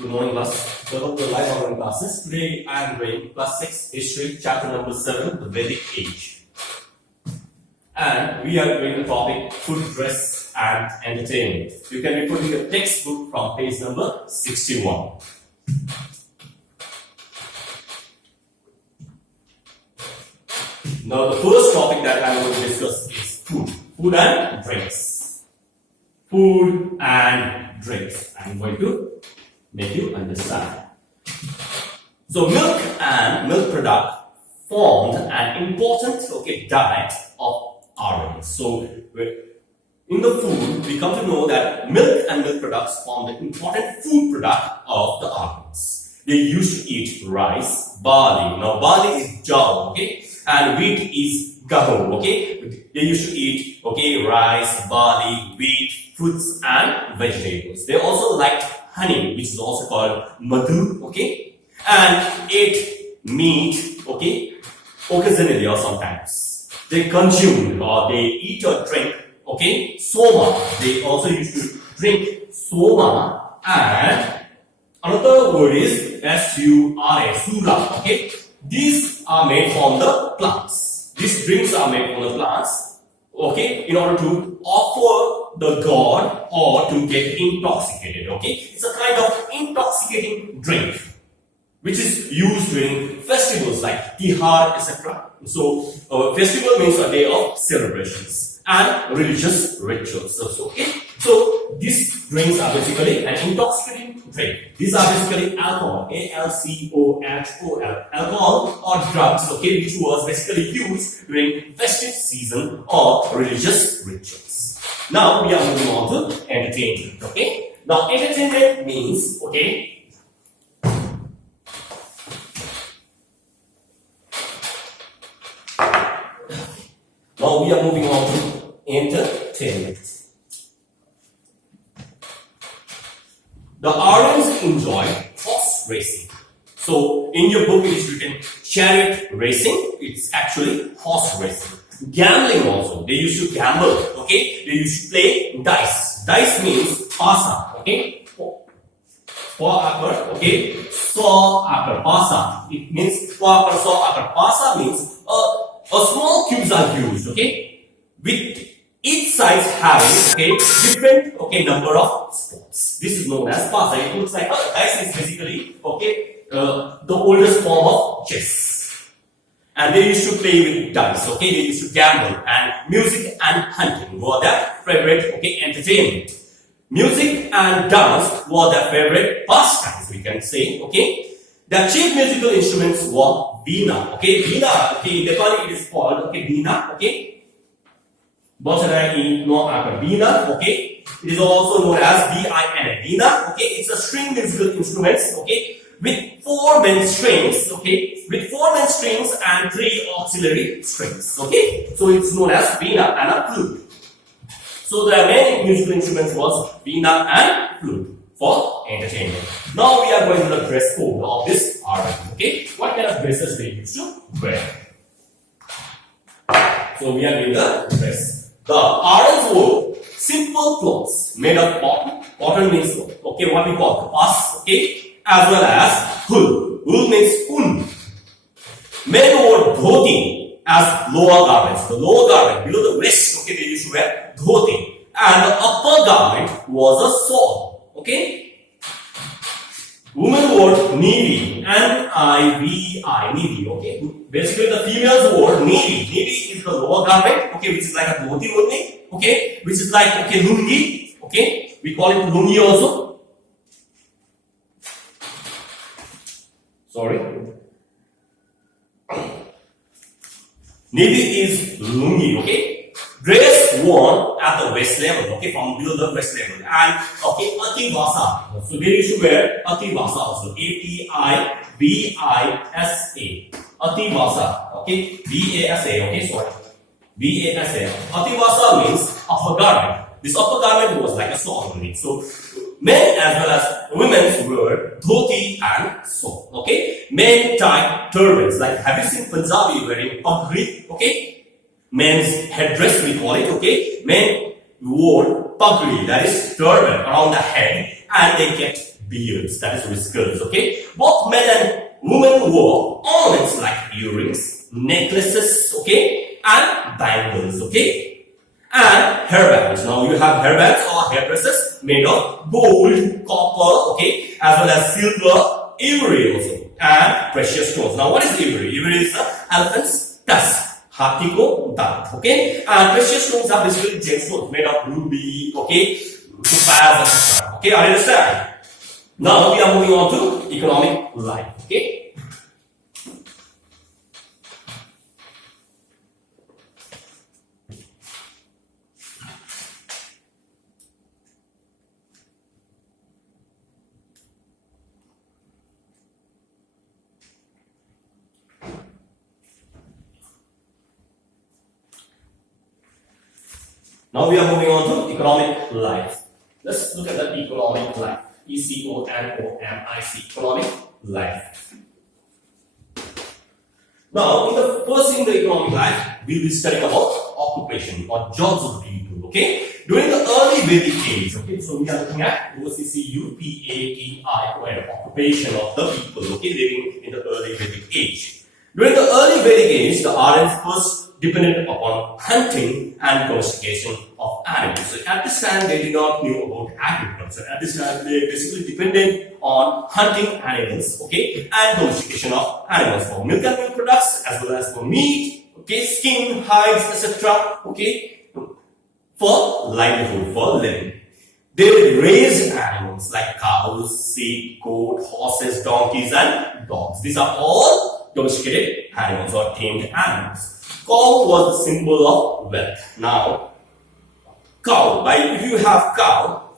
Good morning, class. Welcome to the live online classes. Today I am doing class 6 history, chapter number 7, the Vedic age. And we are doing the topic food, dress, and entertainment. You can refer to your textbook from page number 61. Now, the first topic that I am going to discuss is food. Food and drinks. Food and drinks. I am going to make you understand. So, milk and milk product formed an important diet of Aryans. So, in the food, we come to know that milk and milk products formed an important food product of the Aryans. They used to eat rice, barley. Now, barley is jaw, and wheat is gaho, They used to eat, rice, barley, wheat, fruits, and vegetables. They also liked honey, which is also called madhu, and ate meat, occasionally or sometimes. They consumed or they eat or drink, soma. They also used to drink soma, and another word is S-U-R-A, sura, These are made from the plants. These drinks are made from the plants, in order to offer the god or to get intoxicated, It's a kind of intoxicating drink which is used during festivals like Tihar, etc. So, festival means a day of celebrations and religious rituals. So these drinks are basically an intoxicating drink. These are basically alcohol, A-L-C-O-H-O-L, alcohol or drugs, which was basically used during festive season or religious rituals. Now we are moving on to entertainment, Now entertainment means, Now we are moving on to entertainment. The Aryans enjoy horse racing. So in your book it is written chariot racing. It's actually horse racing. Gambling also. They used to gamble. They used to play dice. Dice means pasa. So akar pasa. It means pasa means a small cubes are used, with each size having, different, number of spots. This is known as pasa. It looks like dice is basically, the oldest form of chess. And they used to play with dice, They used to gamble, and music and hunting were their favorite, entertainment. Music and dance were their favorite pastimes, we can say, The chief musical instruments were veena, Veena, in Nepali it is called, veena, Veena, It is also known as V-I-N-A, Veena, It's a string musical instruments, with 4 main strings, with 4 main strings and 3 auxiliary strings, So it's known as Veena and a flute. So the main musical instruments was Veena and flute for entertainment. Now we are going to the dress code of this Aryan, What kind of dresses they used to wear? So we are doing the dress. The Aryans wore simple clothes made of cotton. Cotton means, what we call kapas, as well as wool. Wool means un. Men wore dhoti as lower garments. The lower garment, below the waist, they used to wear dhoti. And the upper garment was a shawl, Women wore nevi, N-I-V-I, nevi, Basically the females wore nevi. Nevi is the lower garment, which is like a dhoti only, which is like, lungi, We call it lungi also. Sorry. Nevi is lungi, Dress worn at the waist level, from below the waist level, and ati vasa. So they used to wear ati vasa also, A-T-I-V-I-S-A, ati vasa, V-A-S-A, sorry, V-A-S-A. Ati vasa means upper garment. This upper garment was like a shawl only. So men as well as women wear dhoti and shawl, Men tie turbans. Like, have you seen Punjabi wearing pagri, Men's headdress, we call it, Men wore pagri, that is turban, around the head, and they kept beards, that is whiskers, okay? Both men and women wore ornaments like earrings, necklaces, okay, and bangles, okay? And hairbands. Now you have hairbands or hairdresses made of gold, copper, okay, as well as silver, ivory also, and precious stones. Now what is ivory? Ivory is the elephant's tusk. Hathi ko dant, okay? And precious stones are basically gemstones made of ruby, okay, topaz, etc. Okay, I understand. Now we are moving on to economic life, okay? Now we are moving on to economic life. Let's look at the economic life. ECONOMIC, economic life. Now, in the first in the economic life, we will be studying about occupation or jobs of people. Okay, during the early Vedic age. Okay, so we are looking at OCCUPAEION, occupation of the people. Okay, living in the early Vedic age. During the early Vedic age, the Aryans first depended upon hunting and domestication of animals. So at this time, they did not know about agriculture. At this time, they basically depended on hunting animals, okay, and domestication of animals for milk and milk products, as well as for meat, okay, skin, hides, etc., okay, for livelihood, for living. They would raise animals like cows, sheep, goat, horses, donkeys, and dogs. These are all domesticated animals or tamed animals. Cow was the symbol of wealth. Now, cow, if you have cow,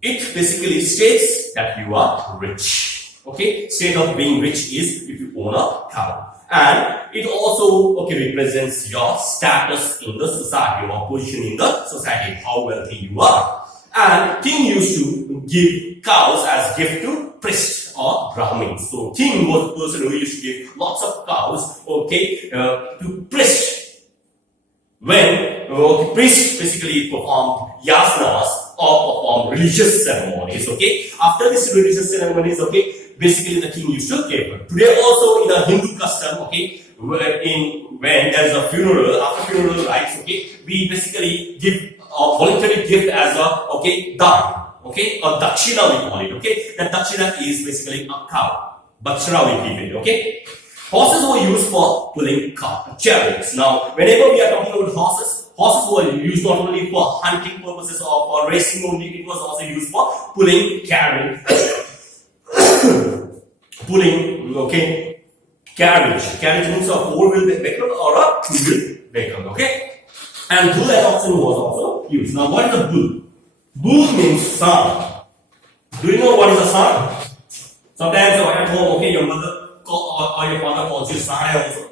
it basically states that you are rich. Okay, state of being rich is if you own a cow, and it also represents your status in the society or position in the society, how wealthy you are. And king used to give cows as gift to priests or Brahmins. So king was the person who used to give lots of cows, okay, to priests. When priests basically performed yasanas or performed religious ceremonies, okay. After these religious ceremonies, okay, basically the king used to give. Today also in a Hindu custom, okay, when there is a funeral, after funeral rites, okay, we basically give a voluntary gift as a dhan. Okay, or dakshina we call it, okay? That dakshina is basically a cow. Dakshina we give it, okay? Horses were used for pulling chariots. Now, whenever we are talking about horses were used not only for hunting purposes or for racing only, it was also used for pulling chariots. Pulling, okay? Carriage. Carriage means a four-wheel vehicle or a two-wheel vehicle, okay? And bull and oxen was also used. Now, what is a bull? Bull means son. Do you know what is a son? Sometimes at home, okay, your mother or your father calls you Sare also.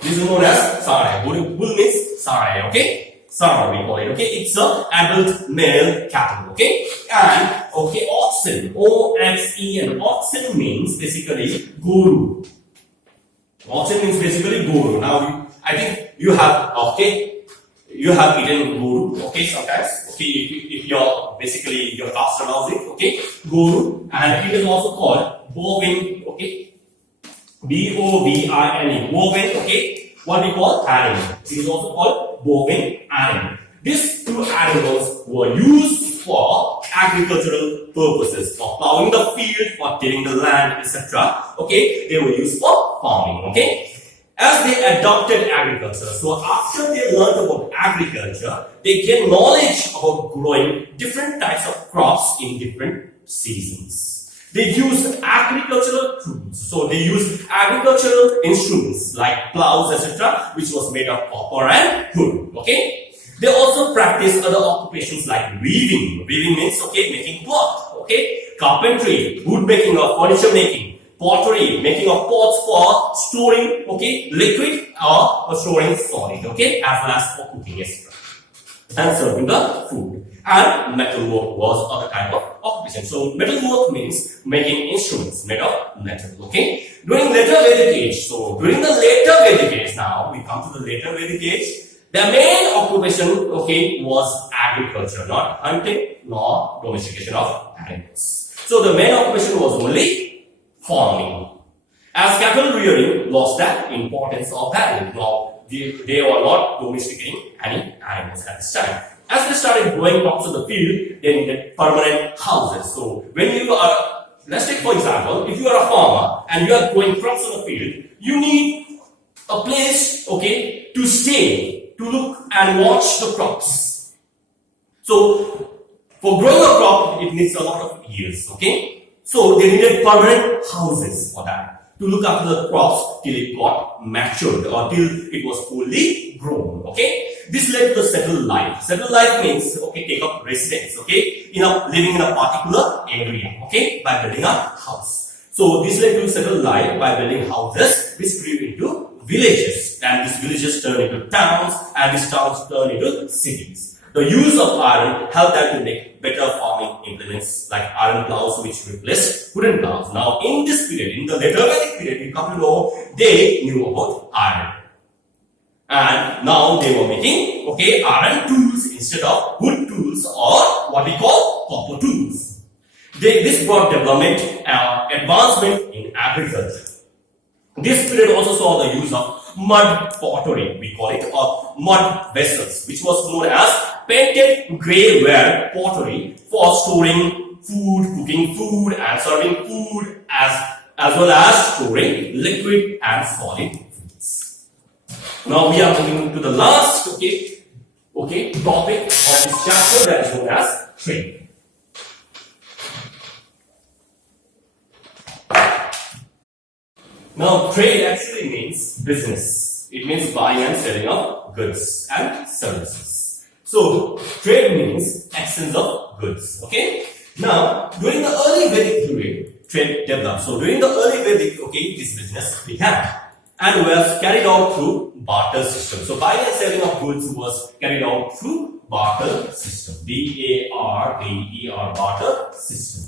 This is known as Sare. Bull means Sare, okay? Sare we call it, okay? It's an adult male cattle, okay? And, okay, oxen. O-X-E-N. Oxen means basically guru. Oxen means basically guru. Now, I think you have, okay, you have eaten guru, okay, sometimes, okay, if your caste allows it, okay, guru, and it is also called bovine, okay, B-O-V-I-N-E, bovine, okay, what we call animal. It is also called bovine animal. These two animals were used for agricultural purposes, for plowing the field, for tilling the land, etc. Okay, they were used for farming, okay. As they adopted agriculture, so after they learned about agriculture, they gained knowledge about growing different types of crops in different seasons. They used agricultural tools, so they used agricultural instruments like plows, etc., which was made of copper and wood. Okay. They also practiced other occupations like weaving. Weaving means making cloth. Okay. Carpentry, wood making or furniture making. Pottery, making of pots for storing, liquid or storing solid, as well as for cooking, etc. And serving the food. And metalwork was other type of occupation. So metalwork means making instruments made of metal, During later Vedic age, so during the later Vedic age, now we come to the later Vedic age, Their main occupation, okay, was agriculture, not hunting nor domestication of animals. So the main occupation was only farming. As cattle rearing lost that importance of value. Now they were not domesticating any animals at this time. As they started growing crops in the field, they needed permanent houses. So when you are, let's take for example, if you are a farmer and you are growing crops in the field, you need a place, okay, to stay, to look and watch the crops. So for growing a crop, it needs a lot of years, okay? So they needed permanent houses for that, to look after the crops till it got matured or till it was fully grown, okay? This led to the settled life. Settled life means, okay, take up residence, okay, living in a particular area, okay, by building a house. So this led to settled life by building houses, which grew into villages, and these villages turned into towns, and these towns turned into cities. The use of iron helped them to make better farming implements like iron plows, which replaced wooden plows. Now, in this period, in the later Vedic period, we come to know they knew about iron. And now they were making, okay, iron tools instead of wood tools or what we call copper tools. This brought development and advancement in agriculture. This period also saw the use of mud pottery, we call it, or mud vessels, which was known as painted grey ware pottery for storing food, cooking food, and serving food, as well as storing liquid and solid foods. Now we are moving to the last topic of this chapter, that is known as trade. Now, trade actually means business. It means buying and selling of goods and services. So, trade means exchange of goods. Okay? Now, during the early Vedic period, trade developed. So, during the early Vedic, okay, this business began and was carried out through barter system. So, buying and selling of goods was carried out through barter system. B-A-R-T-E-R, barter system.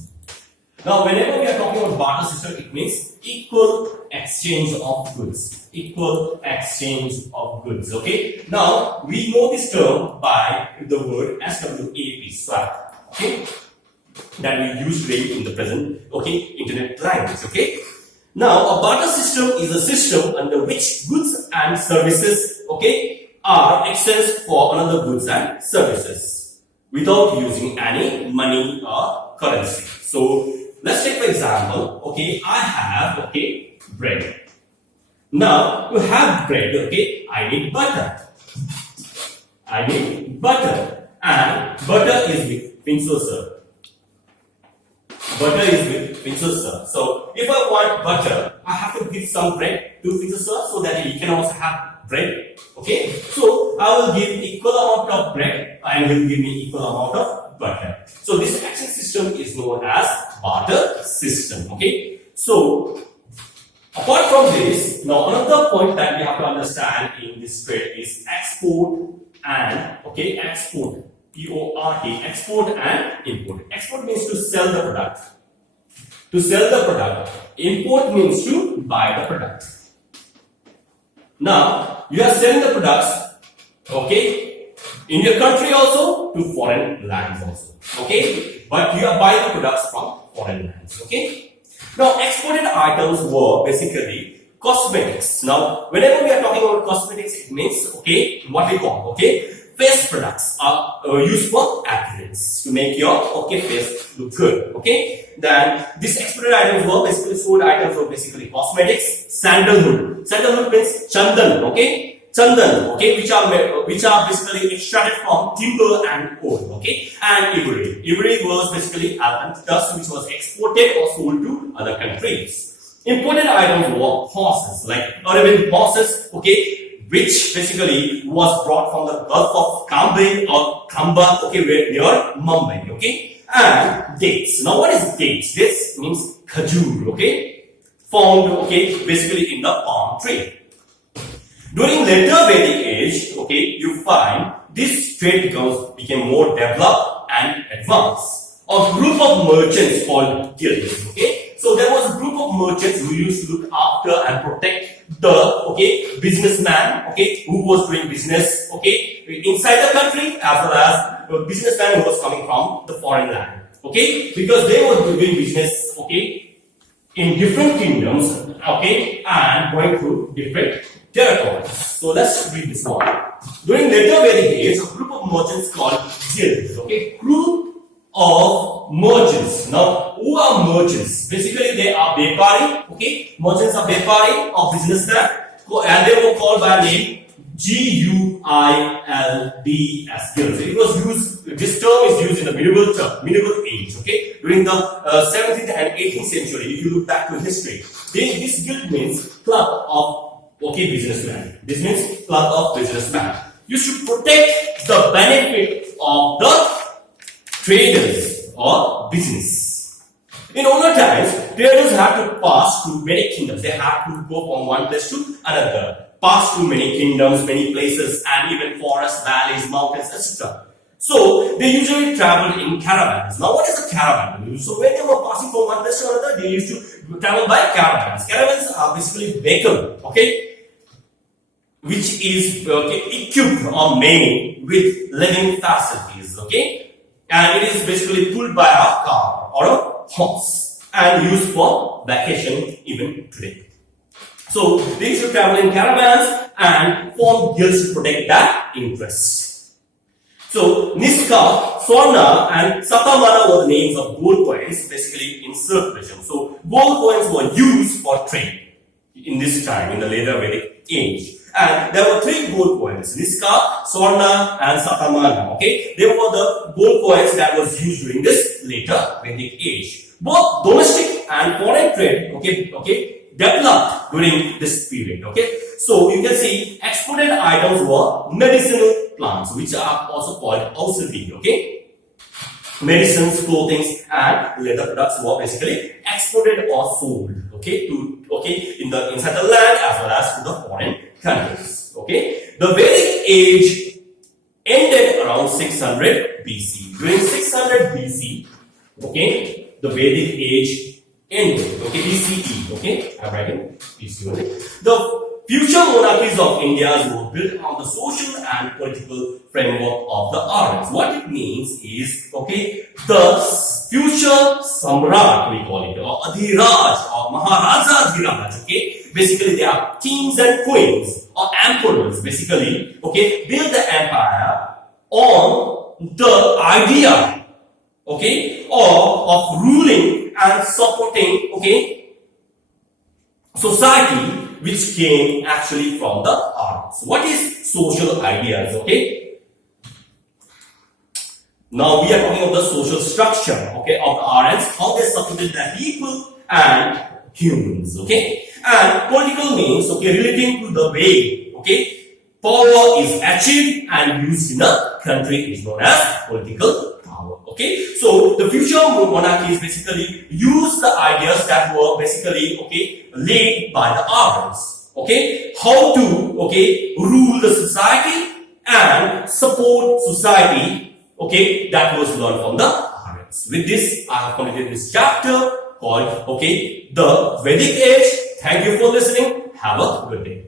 Now, whenever we are talking about barter system, it means equal exchange of goods. Equal exchange of goods. Okay. Now, we know this term by the word SWAP, swap. Okay. That we use today in the present, okay, internet language. Okay. Now, a barter system is a system under which goods and services, okay, are exchanged for another goods and services without using any money or currency. So, let's take for example, okay, I have, okay, bread. Now, to have bread, okay, I need butter. I need butter. And butter is with pencil, sir. Butter is with pencil, sir. So, if I want butter, I have to give some bread to pencil, sir, so that he can also have bread. Okay, so I will give equal amount of bread and he will give me equal amount of butter. So, this exchange system is known as barter system. Okay, so apart from this, now another point that we have to understand in this trade is export and, okay, export, P-O-R-T, export and import. Export means to sell the product. To sell the product. Import means to buy the product. Now, you are selling the products, okay, in your country also, to foreign lands also. Okay, but you are buying the products from foreign lands. Okay. Now, exported items were basically cosmetics. Now, whenever we are talking about cosmetics, it means, okay, what we call, okay, face products are used for appearance to make your, okay, face look good. Okay. Then these exported items were basically food items were basically cosmetics, sandalwood. Sandalwood means chandan. Okay. Chandan, okay, which are basically extracted from timber and wood, okay, and ivory. Ivory was basically almond dust, which was exported or sold to other countries. Imported items were horses, like Arabian horses, okay, which basically was brought from the Gulf of Cambay or Kamba, okay, near Mumbai, okay, and dates. Now, what is dates? This means khajur, okay, found, okay, basically in the palm tree. During later Vedic age, okay, you find this trade became more developed and advanced. A group of merchants called guilds, okay. So there was a group of merchants who used to look after and protect the businessman who was doing business inside the country, as well as the businessman who was coming from the foreign land, because they were doing business in different kingdoms and going through different territories. So let's read this one. During later Vedic age, a group of merchants called guilds, group of merchants. Now, who are merchants? Basically, they are Bepari, merchants are Bepari or businessmen, and they were called by name Guilds. It was used. This term is used in the medieval age. During the 17th and 18th century. If you look back to history, this guild means club of businessmen. This means club of businessmen. You should protect the benefit of the traders or business. In older times, traders had to pass through many kingdoms. They had to go from one place to another, pass through many kingdoms, many places, and even forests, valleys, mountains, etc. So they usually traveled in caravans. Now, what is a caravan? So when they were passing from one place to another, they used to travel by caravans. Caravans are basically vehicle, which is equipped or made with living facilities, and it is basically pulled by a car or a horse and used for vacation even today. So they used to travel in caravans and form guilds to protect their interests. So Niska, Swarna and Satamana were the names of gold coins, basically in circulation. So gold coins were used for trade in this time, in the later Vedic age. And there were three gold coins, Niska, Swarna and Satamana. They were the gold coins that was used during this later Vedic age. Both domestic and foreign trade developed during this period. So you can see exported items were medicinal plants, which are also called aushadhi. Medicines, clothing and leather products were basically exported or sold inside the land as well as to the foreign countries. The Vedic age ended around 600 BC. During 600 BC, the Vedic age ended. BCE. I'm writing BCE. The future monarchies of India were built on the social and political framework of the Aryans. What it means is, the future Samrat, we call it, or Adhiraj, or Maharaja Adhiraj, basically they are kings and queens, or emperors, basically, build the empire on the idea, or of ruling and supporting, society which came actually from the Aryans. What is social ideas? Now we are talking about the social structure of the Aryans, how they supported the people and humans. And political means relating to the way power is achieved and used in a country is known as political power. So the future monarchies basically use the ideas that were basically laid by the Aryans. How to rule the society and support society that was learned from the Aryans. With this, I have completed this chapter called the Vedic Age. Thank you for listening. Have a good day.